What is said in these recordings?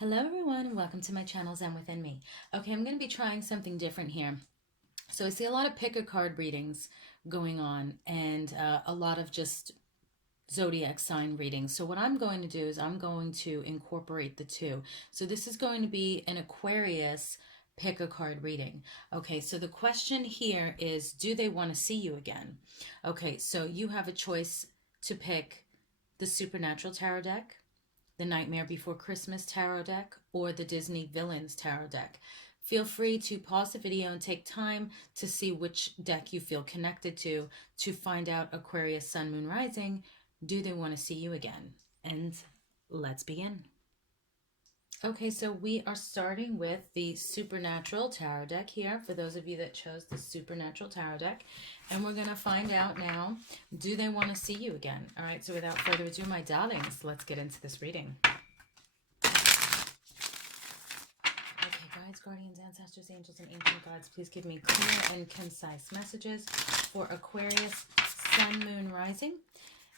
Hello everyone and welcome to my channel Zen Within Me. Okay, I'm going to be trying something different here. So I see a lot of pick a card readings going on and a lot of just zodiac sign readings. So what I'm going to do is I'm going to incorporate the two. So this is going to be an Aquarius pick a card reading. Okay, so the question here is, do they want to see you again? Okay, so you have a choice to pick the Supernatural Tarot deck, the Nightmare Before Christmas tarot deck, or the Disney Villains tarot deck. Feel free to pause the video and take time to see which deck you feel connected to find out, Aquarius Sun Moon Rising, do they want to see you again? And let's begin. Okay, so we are starting with the Supernatural Tarot deck here, for those of you that chose the Supernatural Tarot deck. And we're going to find out now, do they want to see you again? All right, so without further ado, my darlings, let's get into this reading. Okay, guides, guardians, ancestors, angels, and ancient guides, please give me clear and concise messages for Aquarius Sun Moon Rising.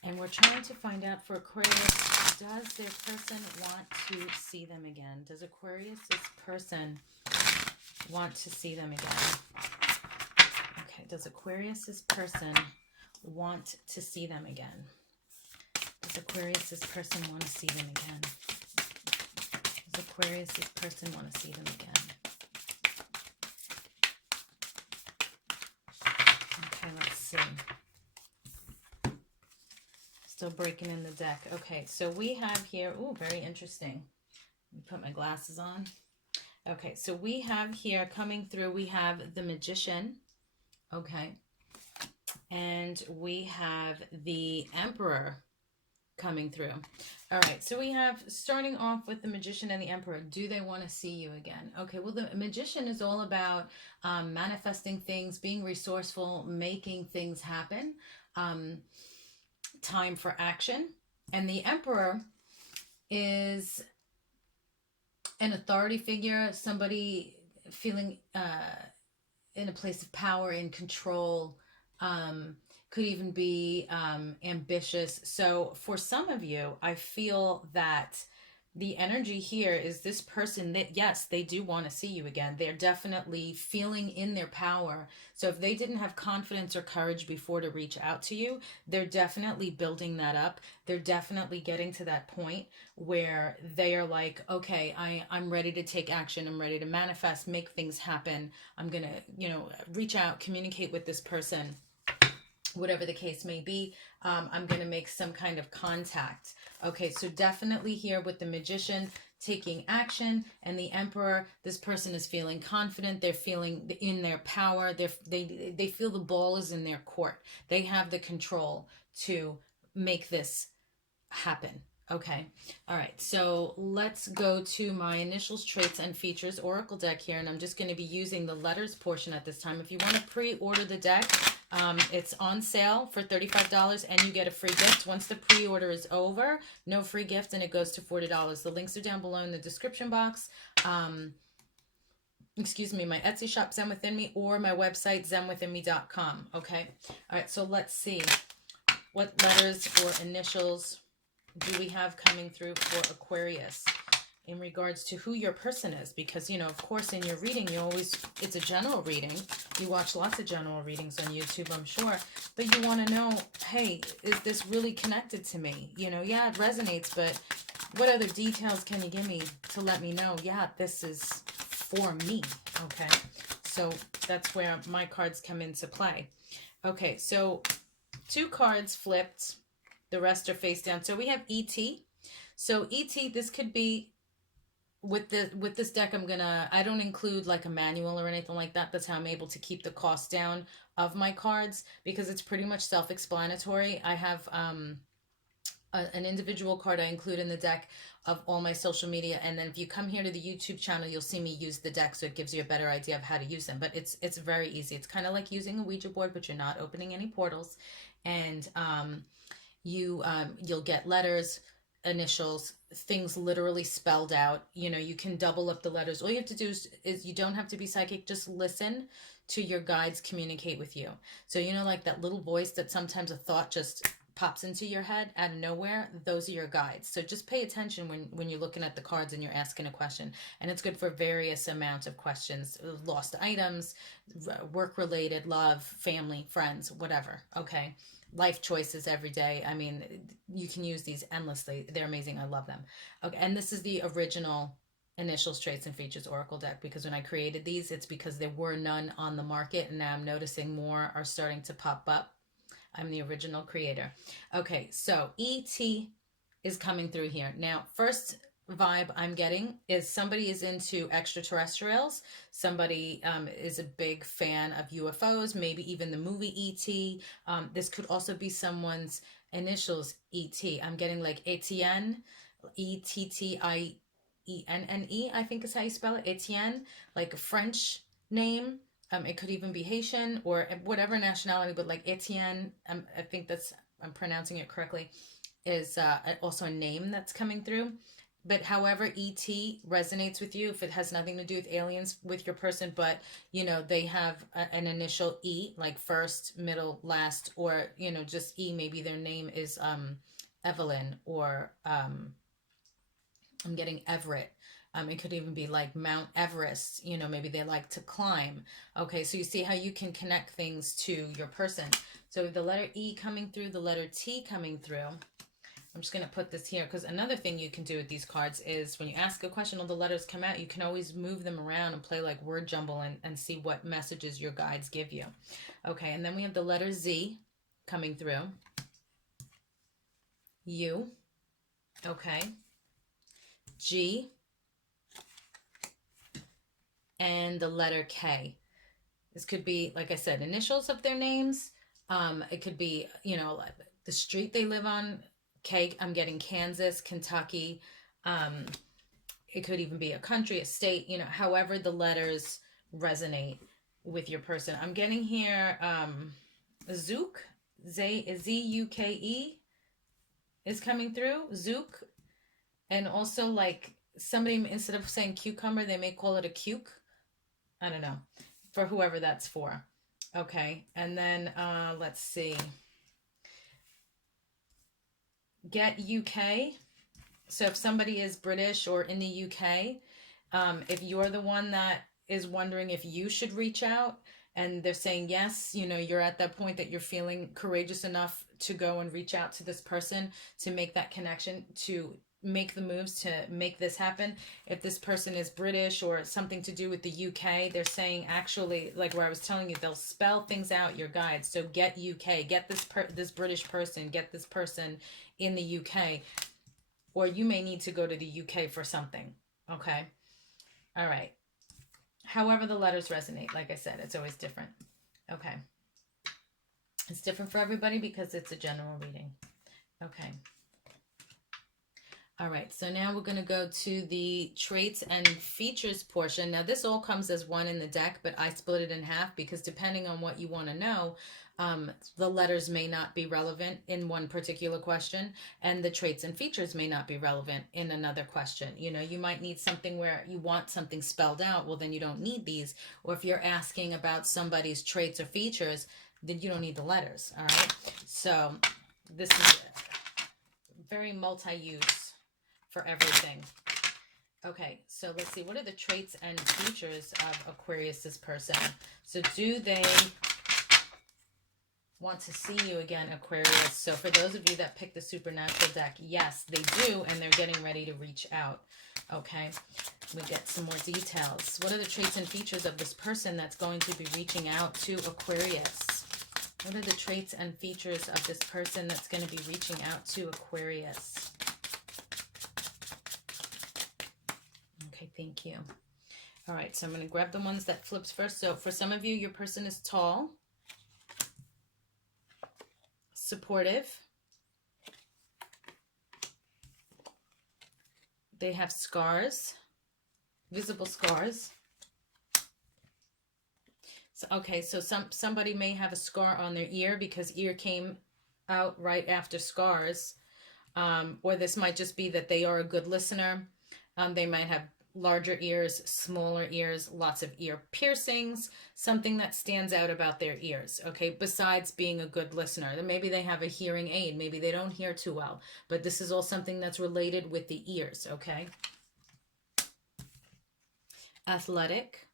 And we're trying to find out for Aquarius, does their person want to see them again? Does Aquarius' person want to see them again? Okay, does Aquarius' person want to see them again? Does Aquarius' person want to see them again? Does Aquarius' person want to see them again? Okay, let's see. Still breaking in the deck. Okay, so we have here, oh, very interesting. Let me put my glasses on. Okay, so we have here coming through, we have the Magician. Okay, and we have the Emperor coming through. All right, so we have, starting off with the Magician and the Emperor, do they want to see you again? Okay, well, the Magician is all about manifesting things, being resourceful, making things happen. Time for action. And the Emperor is an authority figure, somebody feeling in a place of power and control, could even be ambitious. So for some of you, I feel that the energy here is this person that, yes, they do want to see you again. They're definitely feeling in their power. So if they didn't have confidence or courage before to reach out to you, they're definitely building that up. They're definitely getting to that point where they are like, okay, I'm ready to take action. I'm ready to manifest, make things happen. I'm going to, reach out, communicate with this person. Whatever the case may be, I'm going to make some kind of contact. Okay, so definitely here with the Magician, taking action, and the Emperor, this person is feeling confident. They're feeling in their power. They feel the ball is in their court. They have the control to make this happen. Okay. All right. So let's go to my initials, traits, and features Oracle deck here. And I'm just going to be using the letters portion at this time. If you want to pre-order the deck, it's on sale for $35 and you get a free gift. Once the pre-order is over, no free gift and it goes to $40. The links are down below in the description box. Excuse me, my Etsy shop, Zen Within Me, or my website, zenwithinme.com. Okay. All right. So let's see what letters or initials do we have coming through for Aquarius in regards to who your person is? Because, of course, in your reading, it's a general reading. You watch lots of general readings on YouTube, I'm sure. But you want to know, hey, is this really connected to me? Yeah, it resonates, but what other details can you give me to let me know, yeah, this is for me, okay? So that's where my cards come into play. Okay, so 2 cards flipped. The rest are face down. So we have E.T. So E.T., this could be, with this deck, I don't include like a manual or anything like that. That's how I'm able to keep the cost down of my cards, because it's pretty much self-explanatory. I have an individual card I include in the deck of all my social media, and then if you come here to the YouTube channel, you'll see me use the deck, so it gives you a better idea of how to use them. But it's very easy. It's kind of like using a Ouija board, but you're not opening any portals. And you'll get letters, initials, things literally spelled out. You can double up the letters. All you have to do is you don't have to be psychic. Just listen to your guides communicate with you. So like that little voice that sometimes a thought just pops into your head out of nowhere, those are your guides. So just pay attention when you're looking at the cards and you're asking a question. And it's good for various amounts of questions: lost items, work related, love, family, friends, whatever. Okay. Life choices every day. I mean, you can use these endlessly. They're amazing. I love them. Okay. And this is the original initials, traits, and features oracle deck, because when I created these, it's because there were none on the market, and now I'm noticing more are starting to pop up. I'm the original creator. Okay, so ET is coming through here. Now, first vibe I'm getting is somebody is into extraterrestrials. Somebody is a big fan of UFOs, maybe even the movie ET. This could also be someone's initials, ET. I'm getting like Etienne, Ettienne, I think is how you spell it. Etienne, like a French name. It could even be Haitian or whatever nationality, but like Etienne, I think that's, I'm pronouncing it correctly, is also a name that's coming through. But however ET resonates with you, if it has nothing to do with aliens with your person, but they have an initial E, like first, middle, last, or just E. Maybe their name is Evelyn, or I'm getting Everett. It could even be like Mount Everest. Maybe they like to climb. Okay, so you see how you can connect things to your person. So the letter E coming through, the letter T coming through. I'm just going to put this here, because another thing you can do with these cards is when you ask a question, all the letters come out. You can always move them around and play like word jumble and see what messages your guides give you. Okay, and then we have the letter Z coming through. U. Okay. G. And the letter K. This could be, like I said, initials of their names. It could be, the street they live on. K, I'm getting Kansas, Kentucky. It could even be a country, a state, however the letters resonate with your person. I'm getting here Zook, Zuke is coming through. Zook. And also, like, somebody, instead of saying cucumber, they may call it a cuke. I don't know. For whoever that's for. Okay. And then let's see. Get UK. So if somebody is British or in the UK, if you're the one that is wondering if you should reach out, and they're saying yes, you're at that point that you're feeling courageous enough to go and reach out to this person, to make that connection, to make the moves to make this happen. If this person is British or something to do with the UK, they're saying, actually, like where I was telling you, they'll spell things out, your guides. So get UK, get this British person, get this person in the UK, or you may need to go to the UK for something. Okay. All right. However the letters resonate, like I said, it's always different. Okay. It's different for everybody because it's a general reading. Okay. All right, so now we're going to go to the traits and features portion. Now, this all comes as one in the deck, but I split it in half because depending on what you want to know, the letters may not be relevant in one particular question, and the traits and features may not be relevant in another question. You might need something where you want something spelled out. Well, then you don't need these. Or if you're asking about somebody's traits or features, then you don't need the letters. All right, so this is very multi-use for everything. Okay, so let's see. What are the traits and features of Aquarius, person? So do they want to see you again, Aquarius? So for those of you that picked the Supernatural deck, yes, they do, and they're getting ready to reach out. Okay, we get some more details. What are the traits and features of this person that's going to be reaching out to Aquarius? What are the traits and features of this person that's going to be reaching out to Aquarius? Okay, thank you. All right, so I'm going to grab the ones that flips first. So for some of you, your person is tall, supportive. They have scars, visible scars. So, okay, so somebody may have a scar on their ear because ear came out right after scars. Or this might just be that they are a good listener. They might have larger ears, smaller ears, lots of ear piercings, something that stands out about their ears, okay? Besides being a good listener. Maybe they have a hearing aid, maybe they don't hear too well, but this is all something that's related with the ears, okay? Athletic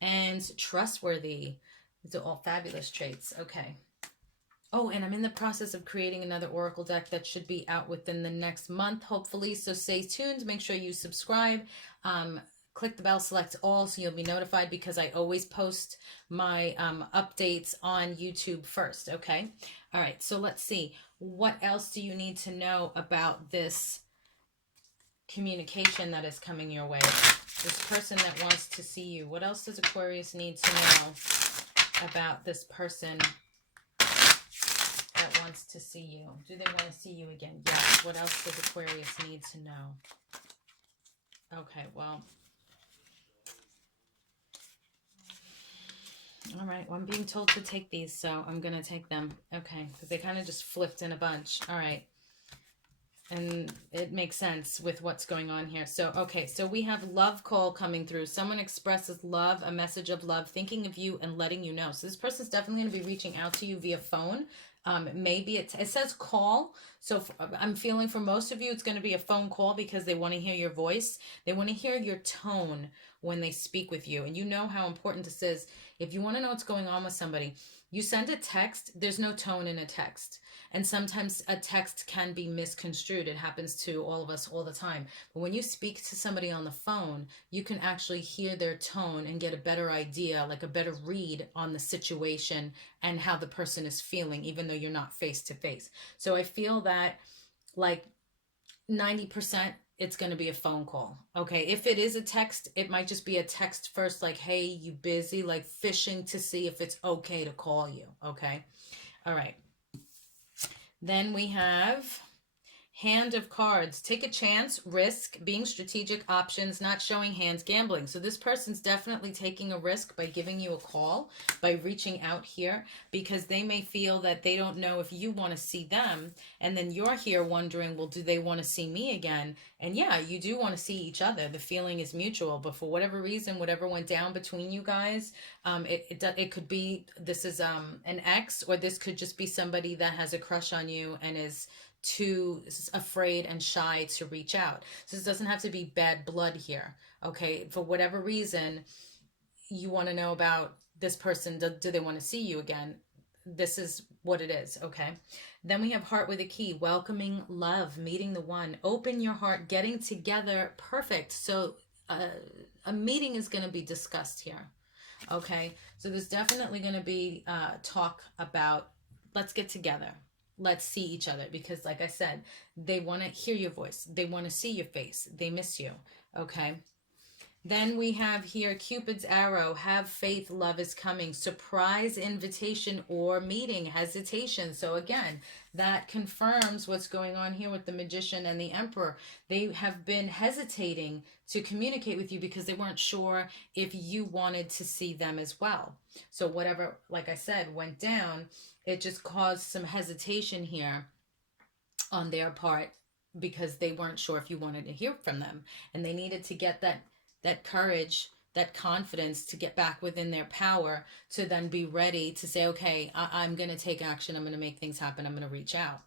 and trustworthy. These are all fabulous traits, okay? Oh, and I'm in the process of creating another Oracle deck that should be out within the next month, hopefully. So stay tuned. Make sure you subscribe. Click the bell, select all, so you'll be notified, because I always post my updates on YouTube first, okay? All right, so let's see. What else do you need to know about this communication that is coming your way? This person that wants to see you. What else does Aquarius need to know about this person that wants to see you? Do they want to see you again? Yes. What else does Aquarius need to know? Okay, well. All right, well, I'm being told to take these, so I'm going to take them. Okay, because they kind of just flipped in a bunch. All right. And it makes sense with what's going on here. So, okay, so we have love call coming through. Someone expresses love, a message of love, thinking of you and letting you know. So this person's definitely going to be reaching out to you via phone. Maybe it says call. So I'm feeling for most of you, it's going to be a phone call, because they want to hear your voice. They want to hear your tone when they speak with you. And you know how important this is. If you want to know what's going on with somebody, you send a text, there's no tone in a text. And sometimes a text can be misconstrued. It happens to all of us all the time. But when you speak to somebody on the phone, you can actually hear their tone and get a better idea, like a better read on the situation and how the person is feeling, even though you're not face to face. So I feel that like 90% it's going to be a phone call. Okay. If it is a text, it might just be a text first, like, hey, you busy, like fishing to see if it's okay to call you. Okay. All right. Then we have Hand of Cards. Take a chance, risk, being strategic, options, not showing hands, gambling. So this person's definitely taking a risk by giving you a call, by reaching out here, because they may feel that they don't know if you want to see them. And then you're here wondering, well, do they want to see me again? And yeah, you do want to see each other. The feeling is mutual. But for whatever reason, whatever went down between you guys, it could be this is an ex, or this could just be somebody that has a crush on you and is too afraid and shy to reach out. So this doesn't have to be bad blood here. Okay, for whatever reason you want to know about this person, do they want to see you again? This is what it is. Okay, then we have Heart with a Key. Welcoming love, meeting the one, open your heart, getting together. Perfect. So a meeting is going to be discussed here. Okay, so there's definitely going to be talk about, let's get together, let's see each other, because like I said, they want to hear your voice, they want to see your face, they miss you. Okay, then we have here Cupid's arrow. Have faith, love is coming. Surprise invitation or meeting, hesitation. So again, that confirms what's going on here with the Magician and the Emperor. They have been hesitating to communicate with you because they weren't sure if you wanted to see them as well. So whatever, like I said, went down, it just caused some hesitation here on their part, because they weren't sure if you wanted to hear from them, and they needed to get that courage, that confidence to get back within their power, to then be ready to say, okay, I'm going to take action. I'm going to make things happen. I'm going to reach out.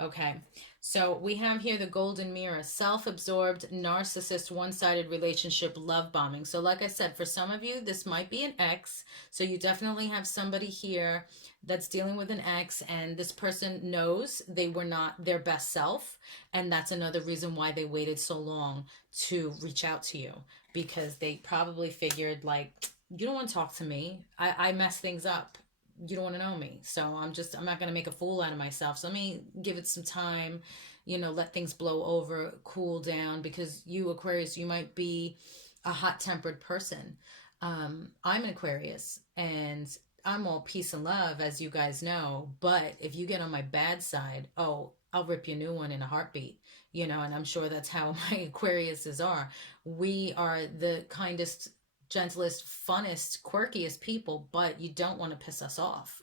Okay. So we have here the Golden Mirror, self-absorbed, narcissist, one-sided relationship, love bombing. So like I said, for some of you, this might be an ex. So you definitely have somebody here that's dealing with an ex, and this person knows they were not their best self. And that's another reason why they waited so long to reach out to you, because they probably figured, like, you don't want to talk to me. I mess things up. You don't want to know me. So I'm not going to make a fool out of myself. So let me give it some time, let things blow over, cool down, because you, Aquarius, you might be a hot-tempered person. I'm an Aquarius, and I'm all peace and love, as you guys know. But if you get on my bad side, oh, I'll rip you a new one in a heartbeat, and I'm sure that's how my Aquariuses are. We are the kindest, gentlest, funnest, quirkiest people, but you don't want to piss us off,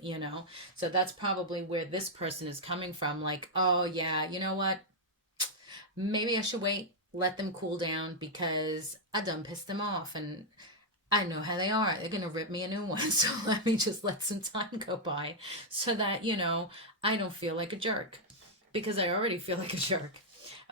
So that's probably where this person is coming from. Like, oh yeah, you know what? Maybe I should wait. let them cool down because I done pissed them off and I know how they are. They're going to rip me a new one. So let me just let some time go by so that, I don't feel like a jerk because I already feel like a jerk.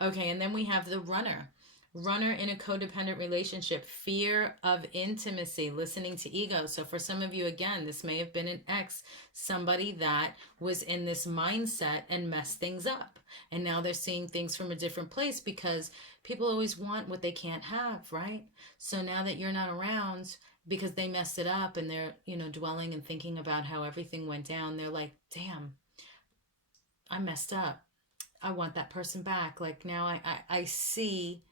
Okay, and then we have the runner. Runner in a codependent relationship, fear of intimacy, listening to ego. So for some of you, again, this may have been an ex, somebody that was in this mindset and messed things up. And now they're seeing things from a different place because people always want what they can't have, right? So now that you're not around because they messed it up and they're, dwelling and thinking about how everything went down, they're like, damn, I messed up. I want that person back. Like now I see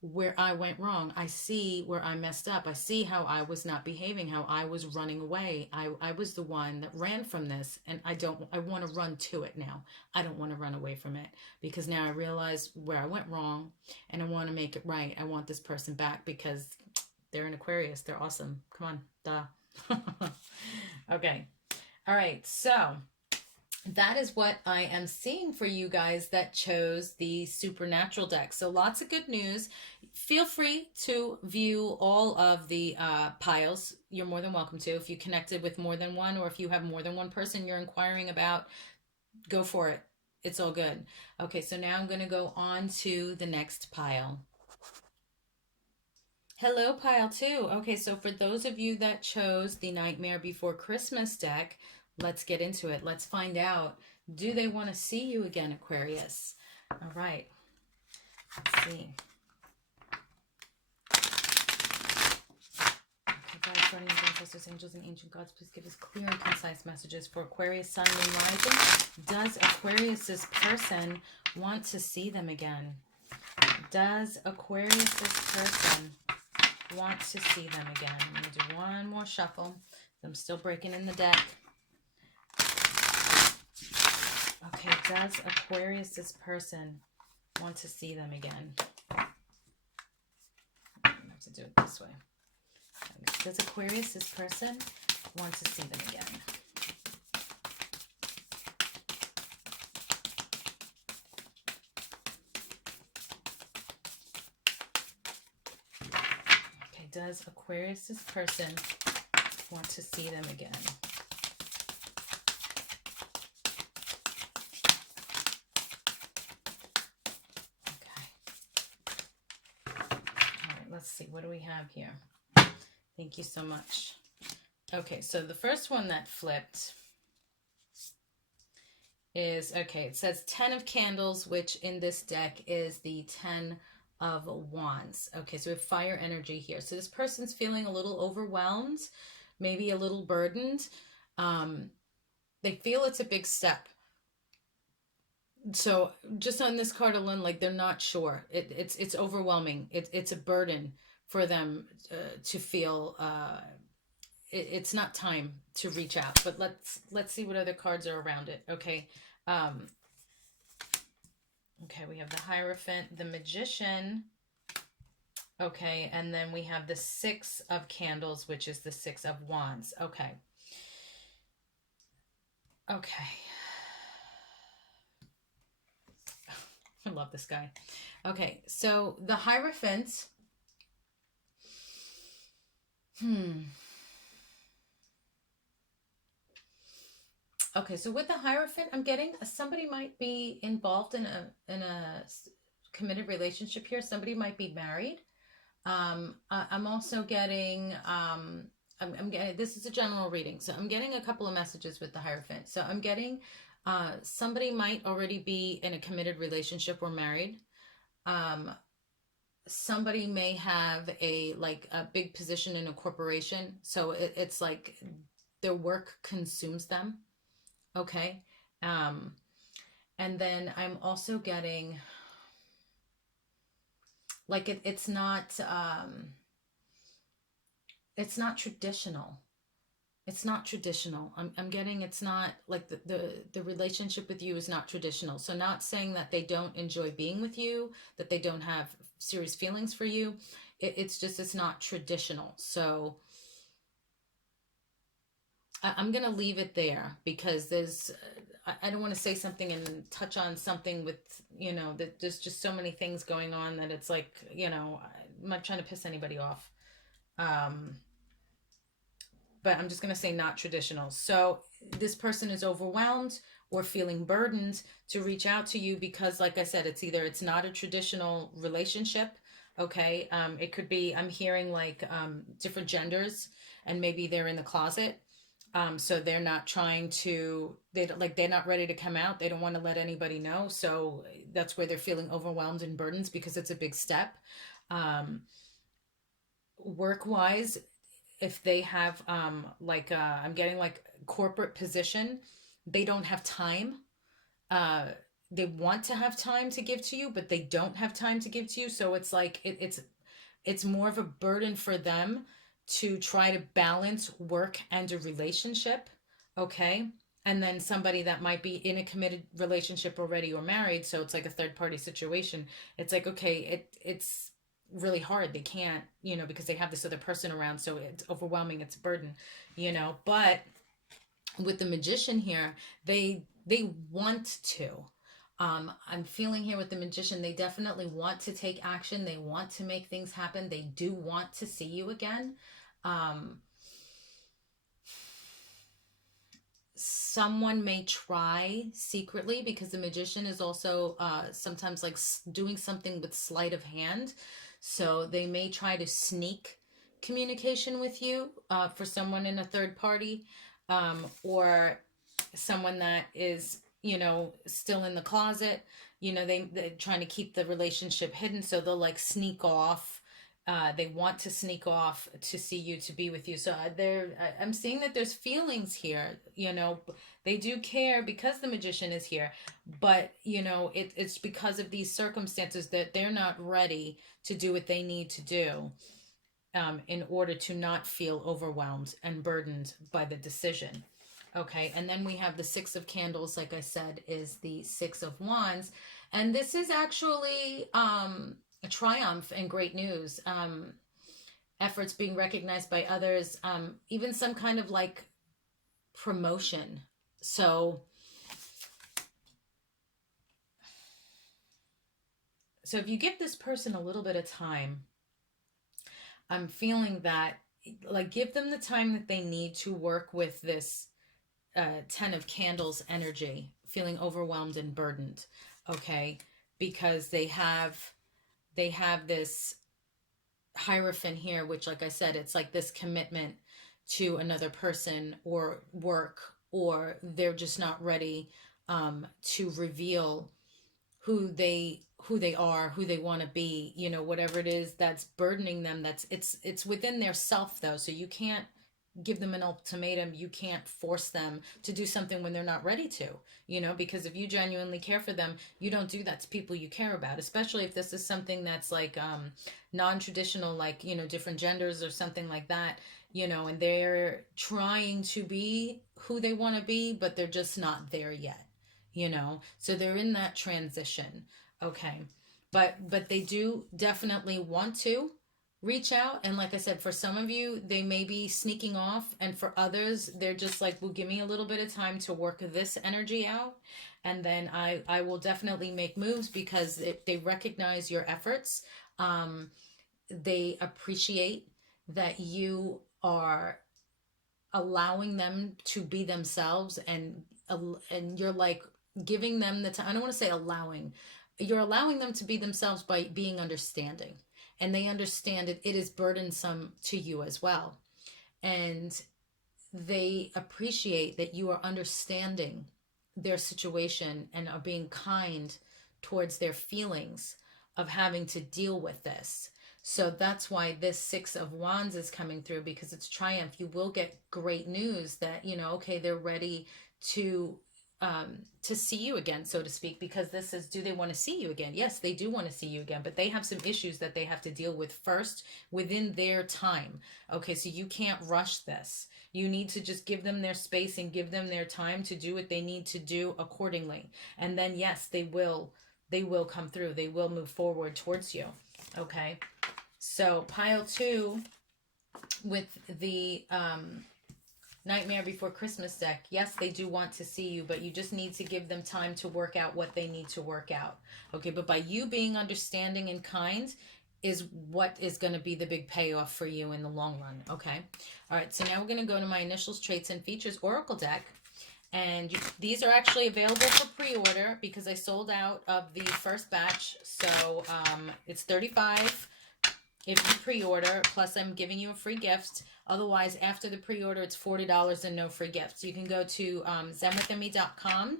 where I went wrong. I see where I messed up. I see how I was not behaving, how I was running away. I was the one that ran from this, and I want to run to it now. I don't want to run away from it because now I realize where I went wrong and I want to make it right. I want this person back because they're an Aquarius. They're awesome. Come on, duh. Okay. All right. So that is what I am seeing for you guys that chose the supernatural deck. So lots of good news. Feel free to view all of the piles. You're more than welcome to. If you connected with more than one, or if you have more than one person you're inquiring about, go for it. It's all good. Okay, so now I'm going to go on to the next pile. Hello, pile 2. Okay, so for those of you that chose the Nightmare Before Christmas deck, let's get into it. Let's find out. Do they want to see you again, Aquarius? All right. Let's see. Okay, guys, guardians, ancestors, angels, and ancient gods, please give us clear and concise messages for Aquarius, Sun, Moon, Rising. Does Aquarius's person want to see them again? Does Aquarius's person want to see them again? I'm going to do one more shuffle. I'm still breaking in the deck. Okay, does Aquarius's person want to see them again? I have to do it this way. Does Aquarius's person want to see them again? Okay, does Aquarius's person want to see them again? Let's see, what do we have here? Thank you so much. Okay, so the first one that flipped is, okay, it says 10 of Candles, which in this deck is the 10 of Wands. Okay, so we have fire energy here. So this person's feeling a little overwhelmed, maybe a little burdened. They feel it's a big step. So just on this card alone, like they're not sure. It's overwhelming. It's a burden for them to feel. It's not time to reach out. But let's see what other cards are around it. Okay. Okay, we have the Hierophant, the Magician. Okay, and then we have the 6 of Candles, which is the 6 of Wands. Okay. Okay. I love this guy. Okay, so the Hierophant. Okay, so with the Hierophant, I'm getting somebody might be involved in a committed relationship here. Somebody might be married. I'm also getting I'm getting, this is a general reading, so I'm getting a couple of messages with the Hierophant. So I'm getting somebody might already be in a committed relationship or married. Somebody may have a big position in a corporation, so it's like their work consumes them. Okay. And then I'm also getting like it's not traditional. It's not traditional. I'm getting it's not like the relationship with you is not traditional. So not saying that they don't enjoy being with you, that they don't have serious feelings for you. It's just it's not traditional. So I'm going to leave it there because there's I don't want to say something and touch on something with, you know, that there's just so many things going on that it's like, you know, I'm not trying to piss anybody off. Um, but I'm just going to say not traditional. So this person is overwhelmed or feeling burdened to reach out to you because, like I said, it's either it's not a traditional relationship. Okay. It could be, I'm hearing like different genders and maybe they're in the closet. So they're not trying to, they're not ready to come out. They don't want to let anybody know. So that's where they're feeling overwhelmed and burdens because it's a big step. Um, Work wise, if they have I'm getting like corporate position, they don't have time. uh they want to have time to give to you, but they don't have time to give to you, so it's like it's more of a burden for them to try to balance work and a relationship. Okay. And then somebody that might be in a committed relationship already or married, so it's like a third party situation. It's like, okay, it's really hard. They can't, you know, because they have this other person around, so it's overwhelming, it's a burden, you know. But with the magician here, they want to. I'm feeling here with the magician, they definitely want to take action. They want to make things happen. They do want to see you again. Um, Someone may try secretly because the magician is also sometimes like doing something with sleight of hand. So they may try to sneak communication with you for someone in a third party, or someone that is, you know, still in the closet. You know, they're trying to keep the relationship hidden, so they'll like sneak off. They want to sneak off to see you, to be with you. So I'm seeing that there's feelings here. You know, they do care because the magician is here, but you know, it's because of these circumstances that they're not ready to do what they need to do, in order to not feel overwhelmed and burdened by the decision. Okay, and then we have the Six of Candles, like I said, is the Six of Wands. And this is actually a triumph and great news. Efforts being recognized by others, even some kind of like promotion. So if you give this person a little bit of time, I'm feeling that, like, give them the time that they need to work with this Ten of Candles energy, feeling overwhelmed and burdened. Okay, because they have this Hierophant here, which, like I said, it's like this commitment to another person or work, or they're just not ready to reveal who they are, who they want to be, you know, whatever it is that's burdening them. That's it's within their self though, so you can't give them an ultimatum. You can't force them to do something when they're not ready to, you know, because if you genuinely care for them, you don't do that to people you care about, especially if this is something that's like non-traditional, like, you know, different genders or something like that, you know, and they're trying to be who they want to be, but they're just not there yet, you know, so they're in that transition. Okay. But they do definitely want to reach out, and like I said, for some of you they may be sneaking off, and for others they're just like, well, give me a little bit of time to work this energy out, and then I will definitely make moves, because they recognize your efforts. They appreciate that you are allowing them to be themselves, and you're like giving them the time. I don't want to say allowing, you're allowing them to be themselves by being understanding, and they understand it is burdensome to you as well, and they appreciate that you are understanding their situation and are being kind towards their feelings of having to deal with this. So that's why this Six of Wands is coming through, because it's triumph. You will get great news that, you know, okay, they're ready to see you again, so to speak, because this is, do they want to see you again? Yes, they do want to see you again, but they have some issues that they have to deal with first within their time. Okay, so you can't rush this. You need to just give them their space and give them their time to do what they need to do accordingly. And then yes, they will come through. They will move forward towards you. Okay. So pile two with the Nightmare Before Christmas deck. Yes, they do want to see you, but you just need to give them time to work out what they need to work out. Okay, but by you being understanding and kind is what is going to be the big payoff for you in the long run. Okay. All right. So now we're going to go to my initials, traits, and features oracle deck. And these are actually available for pre-order because I sold out of the first batch. So it's $35 if you pre-order, plus I'm giving you a free gift. Otherwise, after the pre-order, it's $40 and no free gifts. You can go to zenwithinme.com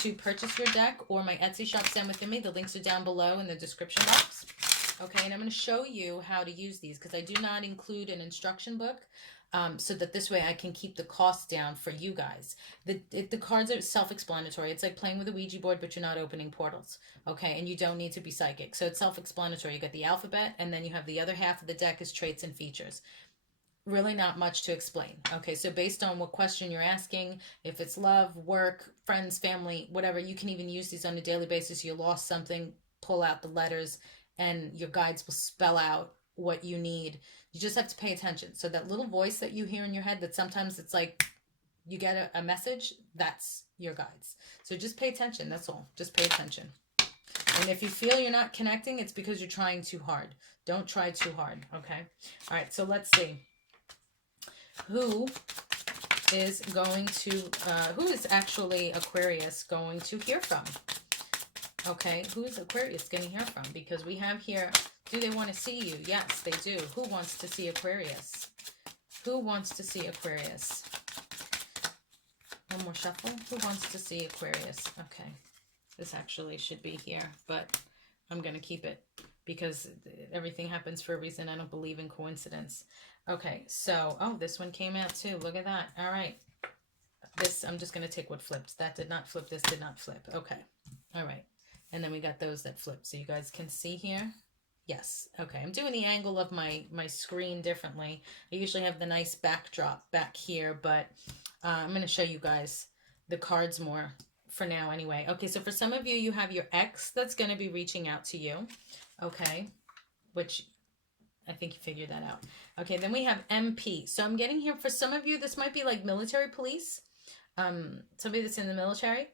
to purchase your deck, or my Etsy shop, Zen Within Me. The links are down below in the description box. Okay, and I'm going to show you how to use these because I do not include an instruction book. So that this way I can keep the cost down for you guys. The cards are self-explanatory. It's like playing with a Ouija board, but you're not opening portals. Okay, and you don't need to be psychic. So it's self-explanatory. You got the alphabet, and then you have the other half of the deck is traits and features. Really not much to explain. Okay, so based on what question you're asking, if it's love, work, friends, family, whatever, you can even use these on a daily basis. You lost something, pull out the letters, and your guides will spell out what you need. You just have to pay attention. So that little voice that you hear in your head that sometimes it's like you get a message, that's your guides. So just pay attention. That's all. Just pay attention. And if you feel you're not connecting, it's because you're trying too hard. Don't try too hard. Okay. All right. So let's see. Who is actually Aquarius going to hear from? Okay, who's Aquarius going to hear from? Because we have here, do they want to see you? Yes, they do. Who wants to see Aquarius? Who wants to see Aquarius? One more shuffle. Who wants to see Aquarius? Okay, this actually should be here, but I'm going to keep it because everything happens for a reason. I don't believe in coincidence. Okay, so, oh, this one came out too. Look at that. All right. This, I'm just going to take what flipped. That did not flip. This did not flip. Okay. All right. And then we got those that flip. So you guys can see here. Yes. Okay. I'm doing the angle of my screen differently. I usually have the nice backdrop back here, but I'm going to show you guys the cards more for now anyway. Okay. So for some of you, you have your ex that's going to be reaching out to you. Okay. Which I think you figured that out. Okay. Then we have MP. So I'm getting here for some of you, this might be like military police. Somebody that's in the military.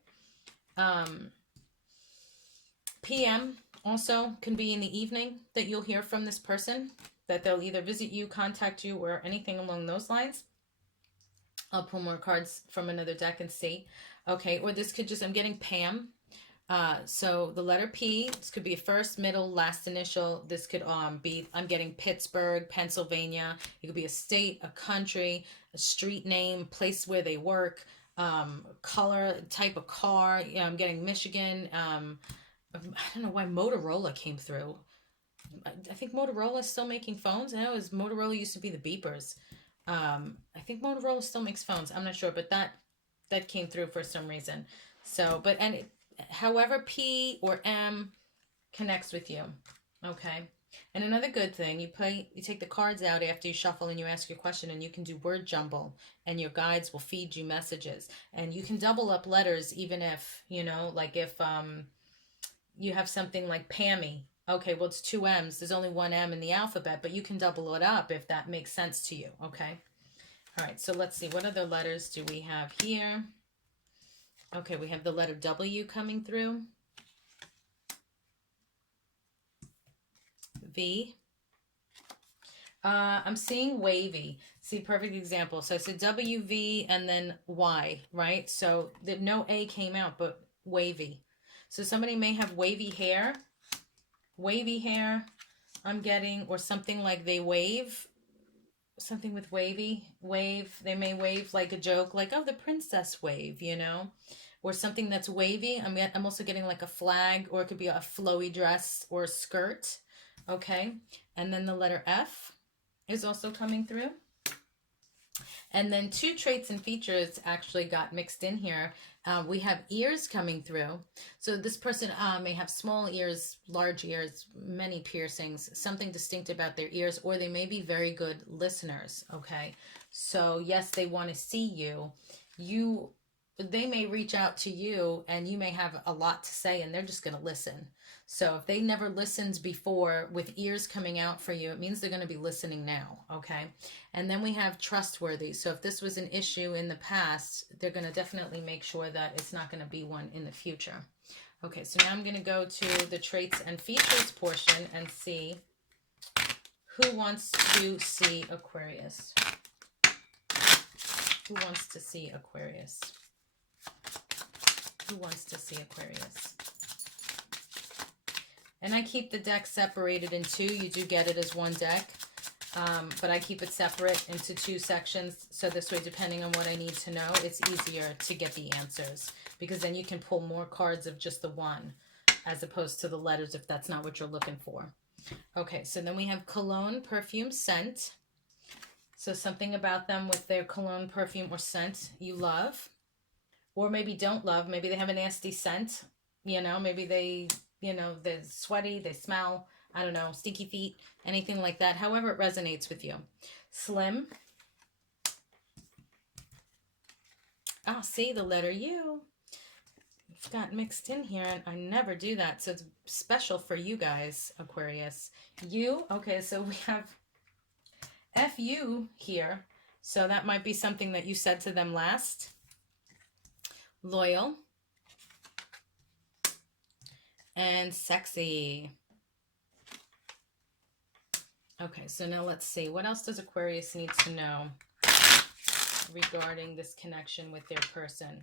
PM also can be in the evening that you'll hear from this person, that they'll either visit you, contact you, or anything along those lines. I'll pull more cards from another deck and see. Okay, or this could just, I'm getting Pam. So the letter P, this could be a first, middle, last initial. This could be, I'm getting Pittsburgh, Pennsylvania. It could be a state, a country, a street name, place where they work, color, type of car. Yeah, I'm getting Michigan. I don't know why Motorola came through. I think Motorola is still making phones. I know Motorola used to be the beepers. I think Motorola still makes phones. I'm not sure, but that came through for some reason. So, but however P or M connects with you. Okay. And another good thing, you take the cards out after you shuffle and you ask your question, and you can do word jumble, and your guides will feed you messages. And you can double up letters, even if, like if you have something like Pammy. Okay, well, it's 2 M's. There's only 1 M in the alphabet, but you can double it up if that makes sense to you. Okay. All right. So let's see. What other letters do we have here? Okay, we have the letter W coming through. V. I'm seeing wavy. See, perfect example. So I said W, V, and then Y, right? So no A came out, but wavy. So somebody may have wavy hair. Wavy hair, I'm getting, or something like they wave. Something with wavy. Wave. They may wave like a joke, like, oh, the princess wave, Or something that's wavy. I'm also getting like a flag, or it could be a flowy dress or a skirt. Okay. And then the letter F is also coming through. And then 2 traits and features actually got mixed in here. We have ears coming through. So this person may have small ears, large ears, many piercings, something distinct about their ears, or they may be very good listeners. Okay. So yes, they want to see you. they may reach out to you and you may have a lot to say and they're just going to listen. So if they never listened before with ears coming out for you, it means they're going to be listening now. Okay. And then we have trustworthy. So if this was an issue in the past, they're going to definitely make sure that it's not going to be one in the future. Okay. So now I'm going to go to the traits and features portion and see who wants to see Aquarius. Who wants to see Aquarius? Who wants to see Aquarius? And I keep the deck separated in two. You do get it as one deck, but I keep it separate into two sections. So this way, depending on what I need to know, it's easier to get the answers. Because then you can pull more cards of just the one, as opposed to the letters if that's not what you're looking for. Okay, so then we have cologne, perfume, scent. So something about them with their cologne, perfume, or scent you love. Or maybe don't love. Maybe they have a nasty scent. You know, maybe they, you know, they're sweaty, they smell, I don't know, stinky feet, anything like that. However it resonates with you. Slim. Oh, see, the letter U. It's got mixed in here, and I never do that. So it's special for you guys, Aquarius. U, okay, so we have FU here. So that might be something that you said to them last. Loyal. And sexy. Okay, so now let's see. What else does Aquarius need to know regarding this connection with their person?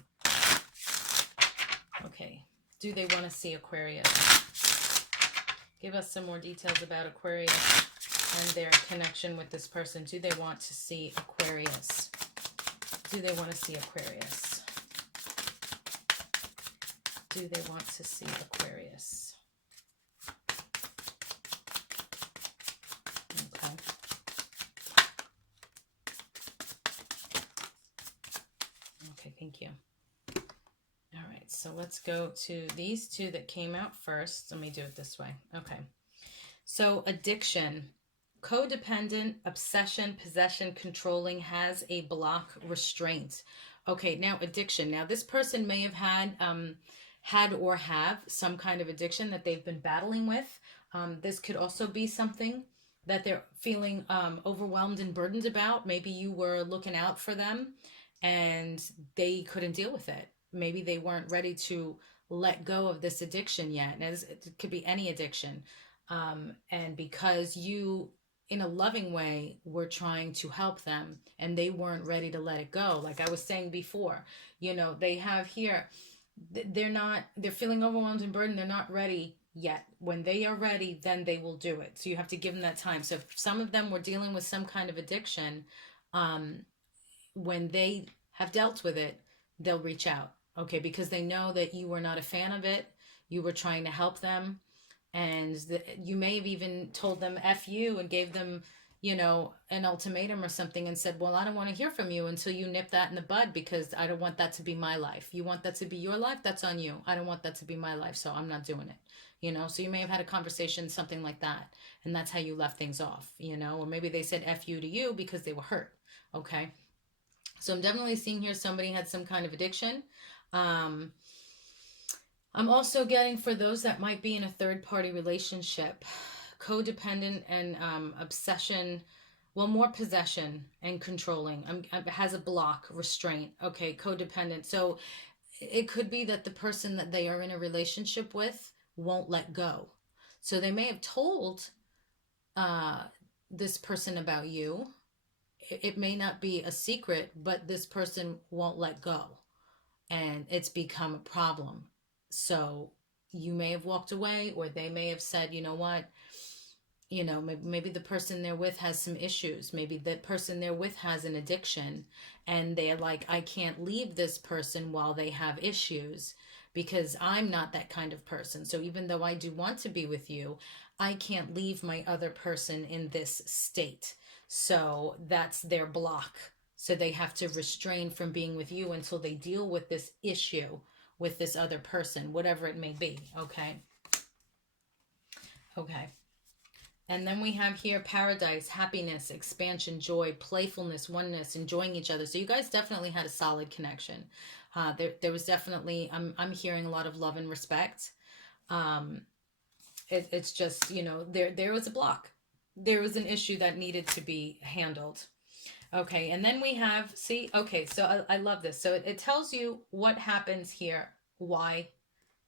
Okay, do they want to see Aquarius? Give us some more details about Aquarius and their connection with this person. Do they want to see Aquarius? Do they want to see Aquarius? Do they want to see Aquarius? Okay. Okay, thank you. All right, so let's go to these two that came out first. Let me do it this way. Okay. So addiction, codependent, obsession, possession, controlling, has a block, restraint. Okay, now addiction. Now this person may have had or have some kind of addiction that they've been battling with. This could also be something that they're feeling overwhelmed and burdened about. Maybe you were looking out for them and they couldn't deal with it. Maybe they weren't ready to let go of this addiction yet. And it could be any addiction. And because you, in a loving way, were trying to help them and they weren't ready to let it go. Like I was saying before, you know, they have here, they're feeling overwhelmed and burdened. They're not ready yet. When they are ready, then they will do it. So you have to give them that time. So if some of them were dealing with some kind of addiction, when they have dealt with it, they'll reach out. Okay, because they know that you were not a fan of it. You were trying to help them. And you may have even told them F you and gave them, you know, an ultimatum or something and said, well, I don't want to hear from you until you nip that in the bud because I don't want that to be my life. You want that to be your life? That's on you. I don't want that to be my life, so I'm not doing it. You know, so you may have had a conversation, something like that. And that's how you left things off, you know, or maybe they said F you to you because they were hurt. Okay. So I'm definitely seeing here somebody had some kind of addiction. I'm also getting for those that might be in a third-party relationship, codependent and obsession, well, more possession and controlling. Has a block, restraint. Okay, codependent. So it could be that the person that they are in a relationship with won't let go. So they may have told this person about you. It may not be a secret, but this person won't let go. And it's become a problem. So you may have walked away, or they may have said, you know what, you know, maybe the person they're with has some issues. Maybe the person they're with has an addiction and they're like, I can't leave this person while they have issues because I'm not that kind of person. So even though I do want to be with you, I can't leave my other person in this state. So that's their block. So they have to restrain from being with you until they deal with this issue with this other person, whatever it may be. Okay. Okay. And then we have here paradise, happiness, expansion, joy, playfulness, oneness, enjoying each other. So you guys definitely had a solid connection. There was definitely, I'm hearing a lot of love and respect. Um, it's just, you know, there was a block. There was an issue that needed to be handled. Okay, and then we have, see, okay, so I love this. So it tells you what happens here, why,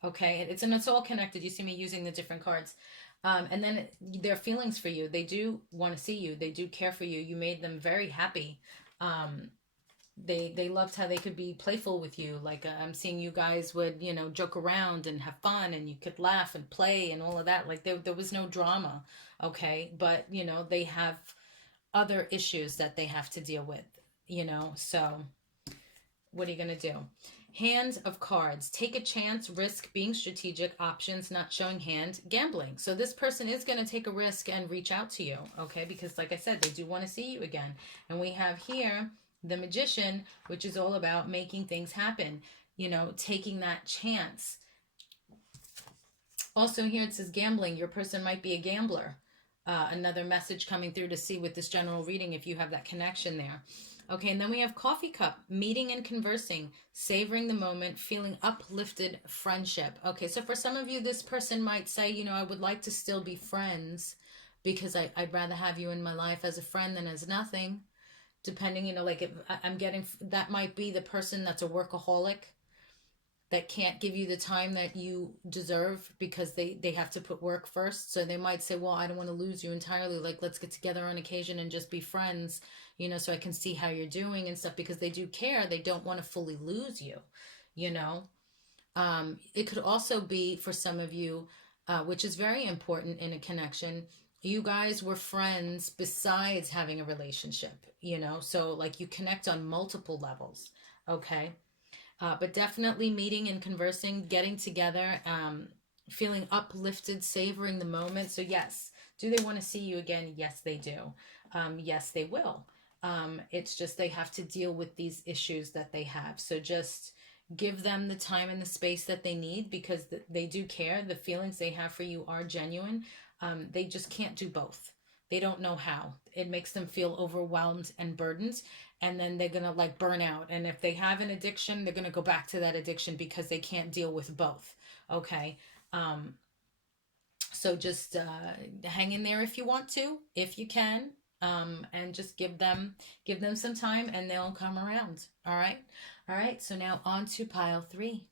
okay, and it's all connected. You see me using the different cards. And then their feelings for you. They do want to see you. They do care for you. You made them very happy. Um, they loved how they could be playful with you. Like I'm seeing you guys would, you know, joke around and have fun, and you could laugh and play and all of that. Like there was no drama, okay? But you know they have other issues that they have to deal with, you know. So what are you gonna do? Hand of cards. Take a chance, risk, being strategic, options, not showing hand, gambling. So this person is going to take a risk and reach out to you, okay? Because like I said, they do want to see you again. And we have here the Magician, which is all about making things happen, you know, taking that chance. Also here it says gambling. Your person might be a gambler. Another message coming through to see with this general reading if you have that connection there. Okay, and then we have coffee cup, meeting and conversing, savoring the moment, feeling uplifted, friendship. Okay, so for some of you, this person might say, you know, I would like to still be friends because I'd rather have you in my life as a friend than as nothing. Depending, you know, like if I'm getting, that might be the person that's a workaholic that can't give you the time that you deserve because they have to put work first. So they might say, well, I don't want to lose you entirely. Like, let's get together on occasion and just be friends, you know, so I can see how you're doing and stuff, because they do care. They don't want to fully lose you, you know. It could also be for some of you, which is very important in a connection. You guys were friends besides having a relationship, you know, so like you connect on multiple levels. Okay. But definitely meeting and conversing, getting together, feeling uplifted, savoring the moment. So, yes, do they want to see you again? Yes, they do. Yes, they will. It's just they have to deal with these issues that they have. So, just give them the time and the space that they need, because they do care. The feelings they have for you are genuine. They just can't do both. They don't know how. It makes them feel overwhelmed and burdened, and then they're gonna like burn out. And if they have an addiction, they're gonna go back to that addiction because they can't deal with both. Okay. um so just hang in there if you want to, if you can, and just give them some time and they'll come around. All right. All right, so now on to pile 3.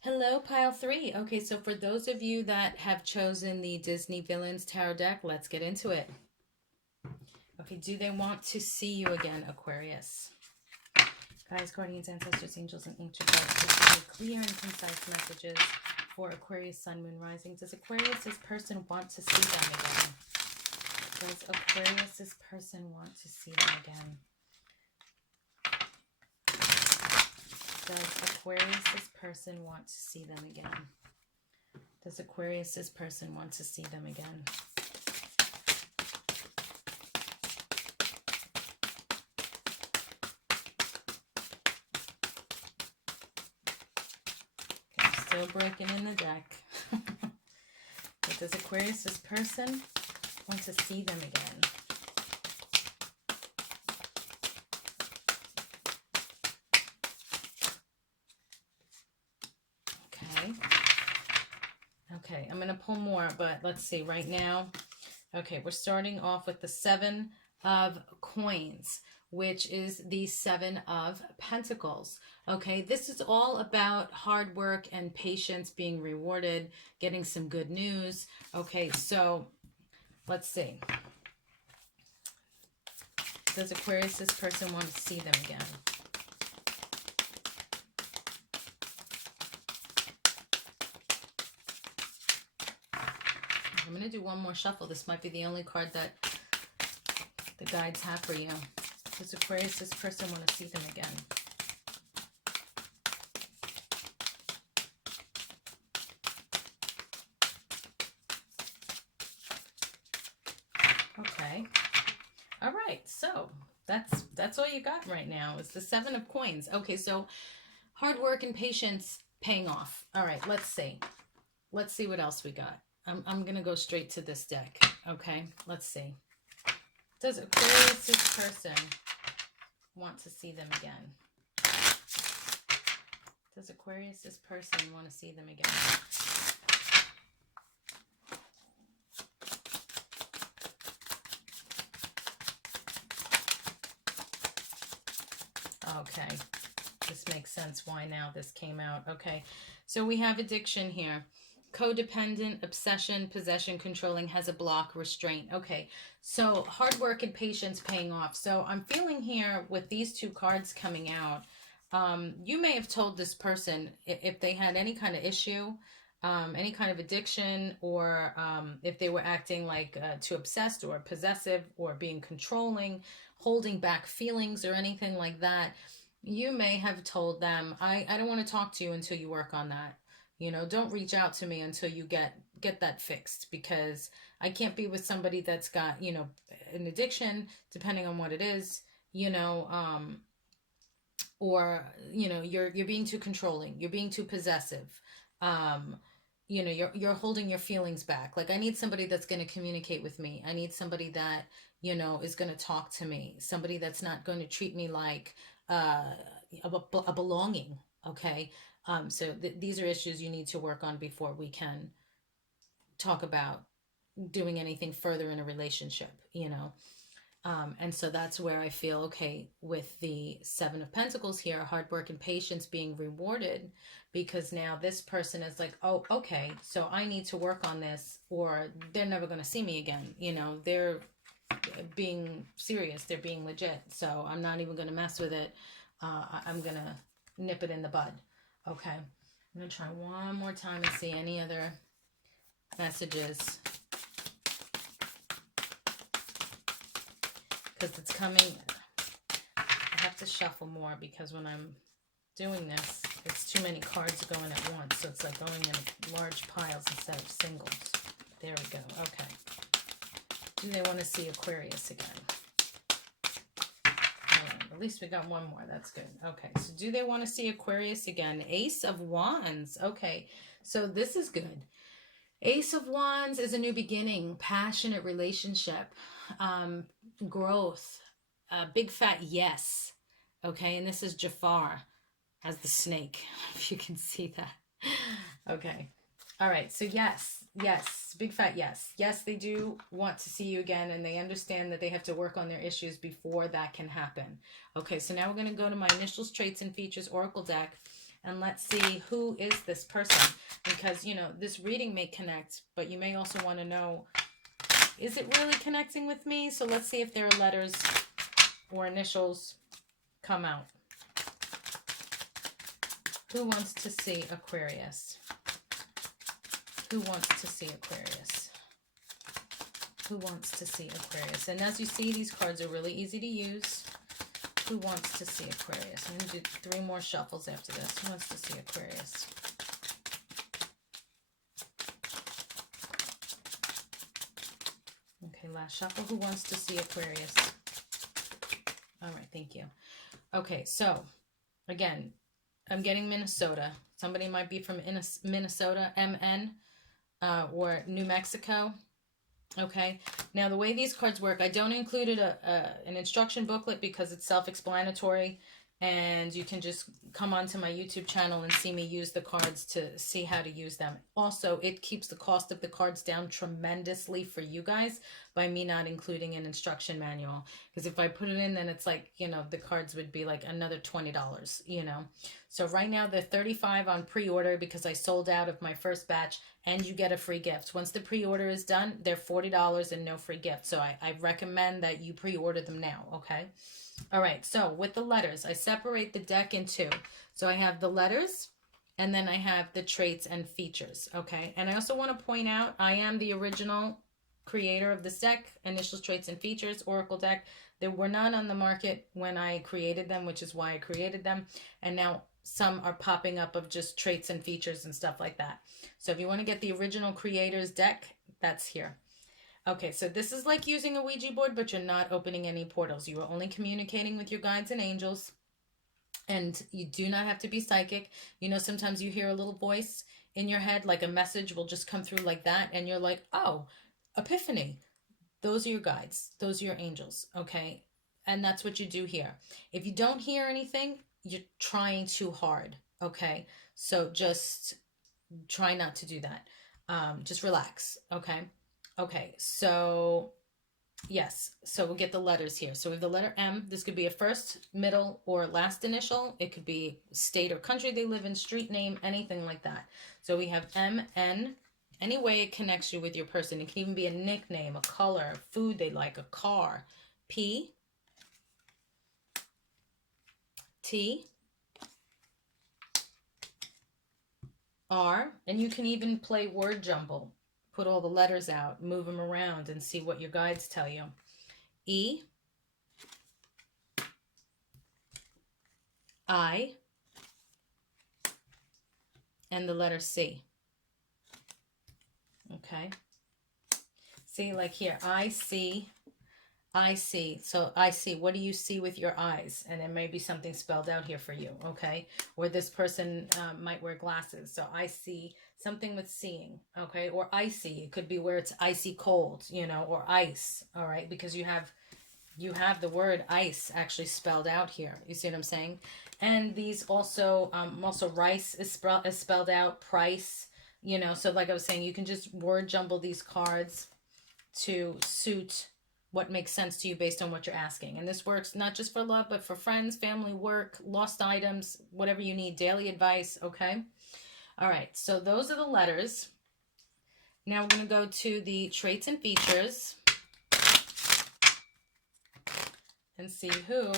Hello, pile 3. Okay, so for those of you that have chosen the Disney Villains Tarot deck, let's get into it. Okay, do they want to see you again, Aquarius? Guys, guardians, ancestors, angels, and ancient guides, please clear and concise messages for Aquarius, Sun, Moon, Rising. Does Aquarius' person want to see them again? Does Aquarius' person want to see them again? Does Aquarius' person want to see them again? Does Aquarius' person want to see them again? Still breaking in the deck. But does Aquarius' person want to see them again? Okay. Okay, I'm going to pull more, but let's see right now. Okay, we're starting off with the 7 of Coins, which is the 7 of Pentacles. Okay, this is all about hard work and patience being rewarded, getting some good news. Okay, so let's see. Does Aquarius' person want to see them again? I'm going to do one more shuffle. This might be the only card that the guides have for you. Does Aquarius' person want to see them again? Okay. All right. So that's all you got right now. It's the 7 of Coins. Okay. So hard work and patience paying off. All right. Let's see. Let's see what else we got. I'm going to go straight to this deck. Okay, let's see. Does Aquarius' person want to see them again? Does Aquarius' person want to see them again? Okay, this makes sense why now this came out. Okay, so we have addiction here. Codependent, obsession, possession, controlling, has a block, restraint. Okay, so hard work and patience paying off. So I'm feeling here with these two cards coming out, you may have told this person if they had any kind of issue, any kind of addiction, or if they were acting like too obsessed or possessive or being controlling, holding back feelings or anything like that, you may have told them, I don't want to talk to you until you work on that. You know, don't reach out to me until you get that fixed, because I can't be with somebody that's got, you know, an addiction, depending on what it is, you know, or you know, you're being too controlling, you're being too possessive, um you know, you're holding your feelings back. Like, I need somebody that's going to communicate with me. I need somebody that, you know, is going to talk to me, somebody that's not going to treat me like uh a belonging. Okay, so these are issues you need to work on before we can talk about doing anything further in a relationship, you know. And so that's where I feel, okay, with the Seven of Pentacles here, hard work and patience being rewarded, because now this person is like, oh, okay, so I need to work on this, or they're never going to see me again. You know, they're being serious, they're being legit. So I'm not even going to mess with it. I'm going to nip it in the bud. Okay. I'm going to try one more time and see any other messages, because it's coming. I have to shuffle more, because when I'm doing this, it's too many cards going at once, so it's like going in large piles instead of singles. There we go. Okay. Do they want to see Aquarius again? At least we got one more. That's good. Okay, so do they want to see Aquarius again? Ace of Wands. Okay, so this is good. Ace of Wands is a new beginning, passionate relationship, growth, big fat yes. Okay, and this is Jafar as the snake, if you can see that. Okay. All right, so yes, big fat yes. Yes, they do want to see you again, and they understand that they have to work on their issues before that can happen. Okay, so now we're going to go to my initials, traits, and features oracle deck, and let's see who is this person, because, you know, this reading may connect, but you may also want to know, is it really connecting with me? So let's see if there are letters or initials come out. Who wants to see Aquarius? Who wants to see Aquarius? Who wants to see Aquarius? And as you see, these cards are really easy to use. Who wants to see Aquarius? I'm going to do 3 more shuffles after this. Who wants to see Aquarius? Okay, last shuffle. Who wants to see Aquarius? All right, thank you. Okay, so again, I'm getting Minnesota. Somebody might be from Minnesota, MN, or New Mexico. Okay, now the way these cards work, I don't include an instruction booklet, because it's self-explanatory, and you can just come onto my YouTube channel and see me use the cards to see how to use them. Also, it keeps the cost of the cards down tremendously for you guys by me not including an instruction manual, because if I put it in, then it's like, you know, the cards would be like another $20, you know. So right now they're $35 on pre-order, because I sold out of my first batch, and you get a free gift. Once the pre-order is done, they're $40 and no free gift. So I recommend that you pre-order them now, okay? All right, so with the letters, I separate the deck in 2. So I have the letters, and then I have the traits and features, okay? And I also want to point out, I am the original creator of this deck, initials, traits, and features, oracle deck. There were none on the market when I created them, which is why I created them. And now some are popping up of just traits and features and stuff like that. So if you want to get the original creator's deck, that's here. Okay, so this is like using a Ouija board, but you're not opening any portals. You are only communicating with your guides and angels, and you do not have to be psychic. You know, sometimes you hear a little voice in your head, like a message will just come through like that. And you're like, oh, epiphany. Those are your guides. Those are your angels. Okay. And that's what you do here. If you don't hear anything, you're trying too hard. Okay. So just try not to do that. Just relax. Okay. Okay. So yes. So we'll get the letters here. So we have the letter M. This could be a first, middle, or last initial. It could be state or country they live in, street name, anything like that. So we have M, N. Any way it connects you with your person. It can even be a nickname, a color, food they like, a car. P, T, R, and you can even play word jumble. Put all the letters out, move them around, and see what your guides tell you. E, I, and the letter C. Okay. See, like here, I see. So I see. What do you see with your eyes? And there may be something spelled out here for you, okay? Or this person might wear glasses. So I see something with seeing, okay? Or icy. It could be where it's icy cold, you know, or ice, all right? Because you have the word ice actually spelled out here. You see what I'm saying? And these also, rice is spelled out, price, you know. So like I was saying, you can just word jumble these cards to suit what makes sense to you based on what you're asking. And this works not just for love, but for friends, family, work, lost items, whatever you need, daily advice, okay? All right, so those are the letters. Now we're going to go to the traits and features and see who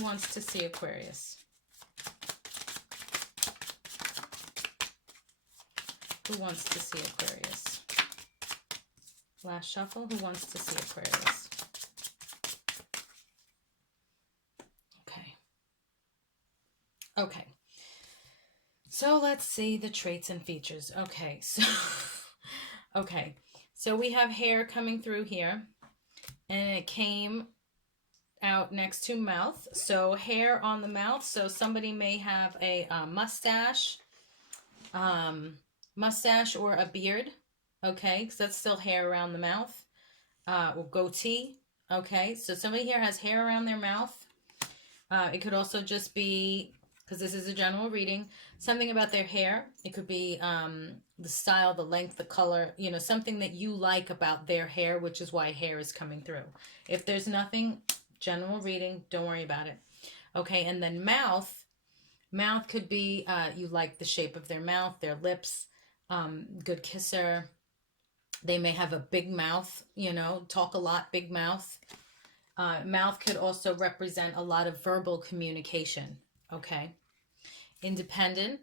wants to see Aquarius. Who wants to see Aquarius? Last shuffle. Who wants to see Aquarius? Okay. Okay. So let's see the traits and features. Okay. So we have hair coming through here, and it came out next to mouth. So hair on the mouth. So somebody may have a mustache. Mustache or a beard, okay, because that's still hair around the mouth, or goatee, okay, so somebody here has hair around their mouth. It could also just be, because this is a general reading, something about their hair. It could be the style, the length, the color, you know, something that you like about their hair, which is why hair is coming through. If there's nothing, general reading, don't worry about it. Okay, and then mouth could be you like the shape of their mouth, their lips, good kisser. They may have a big mouth, you know, talk a lot, big mouth. Mouth could also represent a lot of verbal communication, okay? Independent.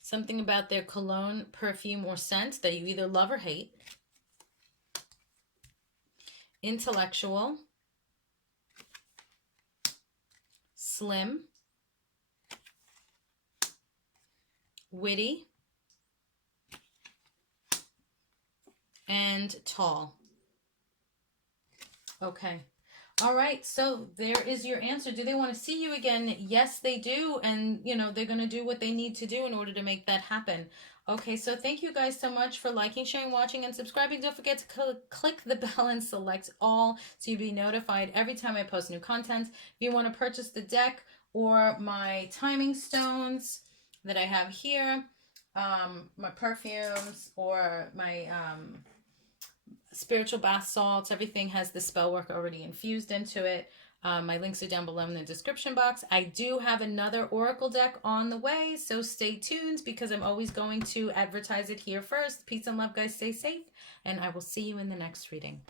Something about their cologne, perfume, or scent that you either love or hate. Intellectual. Slim. Witty. And tall. Okay. All right. So there is your answer. Do they want to see you again? Yes, they do. And, you know, they're going to do what they need to do in order to make that happen. Okay. So thank you guys so much for liking, sharing, watching, and subscribing. Don't forget to click the bell and select all so you'll be notified every time I post new content. If you want to purchase the deck or my timing stones that I have here, my perfumes, or my spiritual bath salts, everything has the spell work already infused into it. My links are down below in the description box. I do have another oracle deck on the way, so stay tuned because I'm always going to advertise it here first. Peace and love, guys. Stay safe, and I will see you in the next reading.